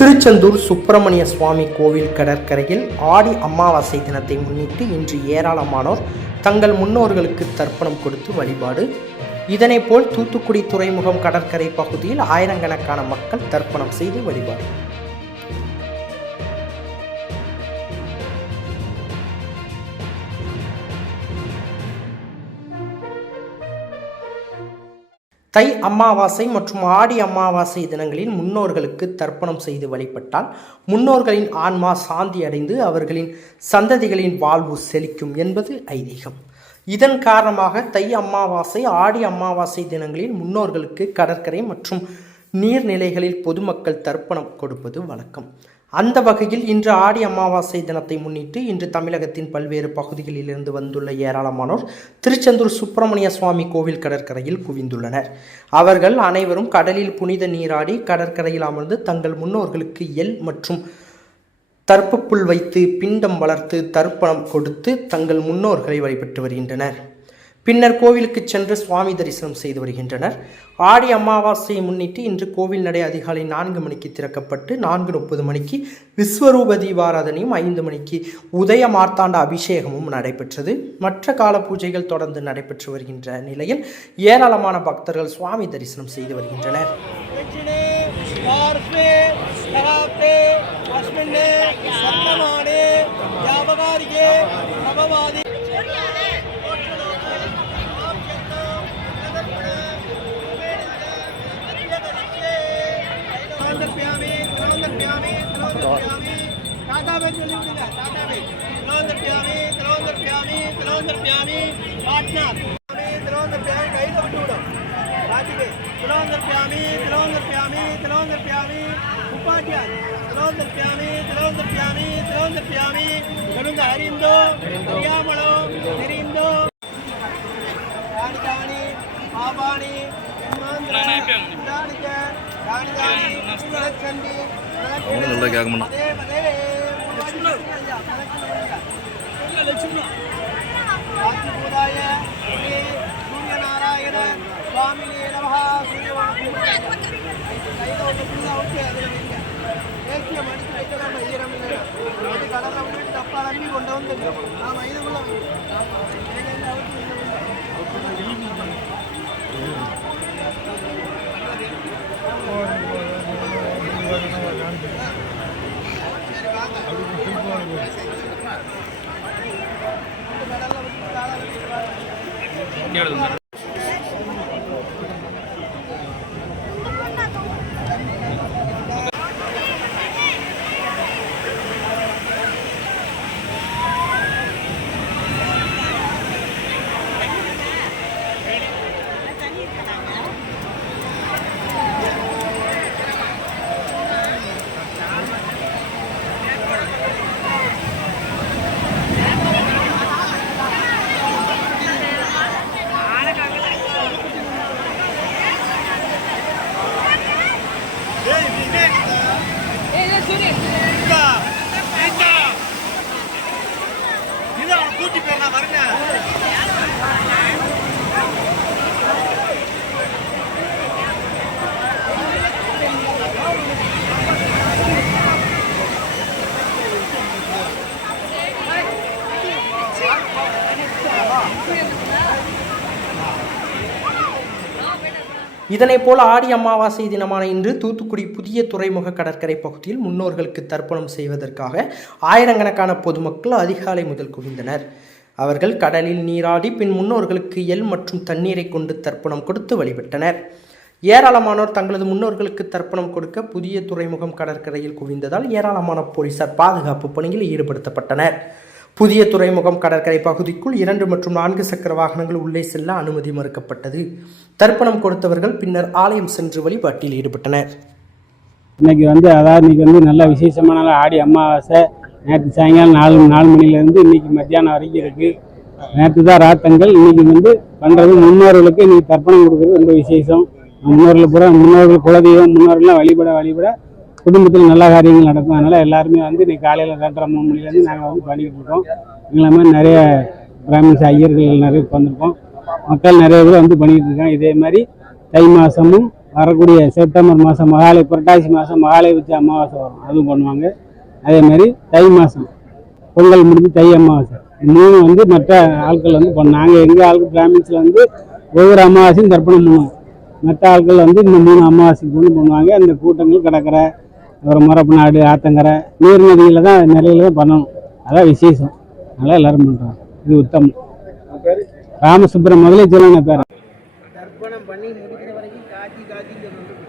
திருச்செந்தூர் சுப்பிரமணிய சுவாமி கோவில் கடற்கரையில் ஆடி அமாவாசை தினத்தை முன்னிட்டு இன்று ஏராளமானோர் தங்கள் முன்னோர்களுக்கு தர்ப்பணம் கொடுத்து வழிபாடு. இதனைப்போல் தூத்துக்குடி துறைமுகம் கடற்கரை பகுதியில் ஆயிரக்கணக்கான மக்கள் தர்ப்பணம் செய்து வழிபாடு. தை அமாவாசை மற்றும் ஆடி அமாவாசை தினங்களில் முன்னோர்களுக்கு தர்ப்பணம் செய்து வழிபட்டால் முன்னோர்களின் ஆன்மா சாந்தி அடைந்து அவர்களின் சந்ததிகளின் வாழ்வு செழிக்கும் என்பது ஐதீகம். இதன் காரணமாக தை அமாவாசை ஆடி அமாவாசை தினங்களில் முன்னோர்களுக்கு கடற்கரை மற்றும் நீர்நிலைகளில் பொதுமக்கள் தர்ப்பணம் கொடுப்பது வழக்கம். அந்த வகையில் இன்று ஆடி அமாவாசை தினத்தை முன்னிட்டு இன்று தமிழகத்தின் பல்வேறு பகுதிகளிலிருந்து வந்துள்ள ஏராளமானோர் திருச்செந்தூர் சுப்பிரமணிய சுவாமி கோவில் கடற்கரையில் குவிந்துள்ளனர். அவர்கள் அனைவரும் கடலில் புனித நீராடி கடற்கரையில் அமர்ந்து தங்கள் முன்னோர்களுக்கு எல் மற்றும் தர்ப்புப்புல் வைத்து பிண்டம் வளர்த்து தர்ப்பணம் கொடுத்து தங்கள் முன்னோர்களை வழிபட்டு வருகின்றனர். பின்னர் கோவிலுக்கு சென்று சுவாமி தரிசனம் செய்து வருகின்றனர். ஆடி அமாவாசையை முன்னிட்டு இன்று கோவில் நடை அதிகாலை நான்கு மணிக்கு திறக்கப்பட்டு நான்கு முப்பது மணிக்கு விஸ்வரூப தீபாராதனையும் ஐந்து மணிக்கு உதய மார்த்தாண்ட அபிஷேகமும் நடைபெற்றது. மற்ற கால பூஜைகள் தொடர்ந்து நடைபெற்று வருகின்ற நிலையில் ஏராளமான பக்தர்கள் சுவாமி தரிசனம் செய்து வருகின்றனர். அஸ்மின்னே சத்தமானே யாபகாரியே நவவாதி அறிந்தோ தெரியாமலோ தெரிந்தோ காணிகாணி பாபாணி நல்லா கேட்கணும் அதே அதே ராஜபூதாய ஸ்ரீ சூரியநாராயண சுவாமினே நமஹ சூரியவாமி கையில ஒரு புல்லா விட்டு அதில் வைங்க கொண்டு வந்து ಕೇಳಿದ್ರು. இதனைப் போல ஆடி அமாவாசை தினமான இன்று தூத்துக்குடி புதிய துறைமுக கடற்கரை பகுதியில் முன்னோர்களுக்கு தர்ப்பணம் செய்வதற்காக ஆயிரக்கணக்கான பொதுமக்கள் அதிகாலை முதல் குவிந்தனர். அவர்கள் கடலில் நீராடி பின் முன்னோர்களுக்கு எல் மற்றும் தண்ணீரை கொண்டு தர்ப்பணம் கொடுத்து வழிபட்டனர். ஏராளமானோர் தங்களது முன்னோர்களுக்கு தர்ப்பணம் கொடுக்க புதிய துறைமுகம் கடற்கரையில் குவிந்ததால் ஏராளமான போலீசார் பாதுகாப்பு பணியில் ஈடுபடுத்தப்பட்டனர். புதிய துறைமுகம் கடற்கரை பகுதிக்குள் இரண்டு மற்றும் நான்கு சக்கர வாகனங்கள் உள்ளே செல்ல அனுமதி மறுக்கப்பட்டது. தர்ப்பணம் கொடுத்தவர்கள் பின்னர் ஆலயம் சென்று வழிபாட்டில் ஈடுபட்டனர். இன்னைக்கு வந்து அதாவது இன்னைக்கு வந்து நல்ல விசேஷமான நாள். ஆடி அமாவாசை நேற்று சாயங்காலம் நாலு நாலு மணிலேருந்து இன்னைக்கு மத்தியானம் வரைக்கும் இருக்கு. நேற்று தான் ராத்தங்கள் இன்னைக்கு வந்து பண்ணுறது முன்னோர்களுக்கு இன்னைக்கு தர்ப்பணம் கொடுக்குறது ரொம்ப விசேஷம். முன்னோர்கள் பூரா முன்னோர்கள் குலதெய்வம் முன்னோர்கள்லாம் வழிபட வழிபட குடும்பத்தில் நல்ல காரியங்கள் நடக்கும். அதனால் எல்லாருமே வந்து இன்றைக்கி காலையில் ரெண்டரை மூணு மணிலேருந்து நாங்கள் வந்து பண்ணிக்கிட்டு இருக்கோம் எங்களை மாதிரி நிறைய பிராமின்ஸ் ஐயர்கள் நிறைய வந்திருக்கோம் மக்கள் நிறைய பேர் வந்து பண்ணிக்கிட்டு இருக்காங்க இதே மாதிரி தை மாதமும் வரக்கூடிய செப்டம்பர் மாதம் மகாலய புரட்டாசி மாதம் மகாலய வச்சு அமாவாசை வரும். அதுவும் பண்ணுவாங்க. அதே மாதிரி தை மாதம் பொங்கல் முடிஞ்சு தை அமாவாசை. மூணு வந்து மற்ற ஆட்கள் வந்து பண்ணோம் நாங்கள் எங்கள் ஆளுக்கு பிராமின்ஸில் வந்து ஒவ்வொரு அமாவாசையும் தர்ப்பணம் பண்ணுவோம். மற்ற ஆட்கள் வந்து இந்த மூணு அமாவாசைக்கு ஒன்று பண்ணுவாங்க. அந்த கூட்டங்கள் கடற்கரை அப்புறம் முறப்பநாடு ஆத்தங்கரை நீர்நதியில் தான் நிறையில தான் பண்ணணும். அதான் விசேஷம். நல்லா எல்லாரும் பண்ணுறாங்க இது உத்தமம். ராமசுப்ரம் முதலீச்சலான பேர் தர்ப்பணம் பண்ணி முடிக்கிற வரைக்கும் சொல்லணும்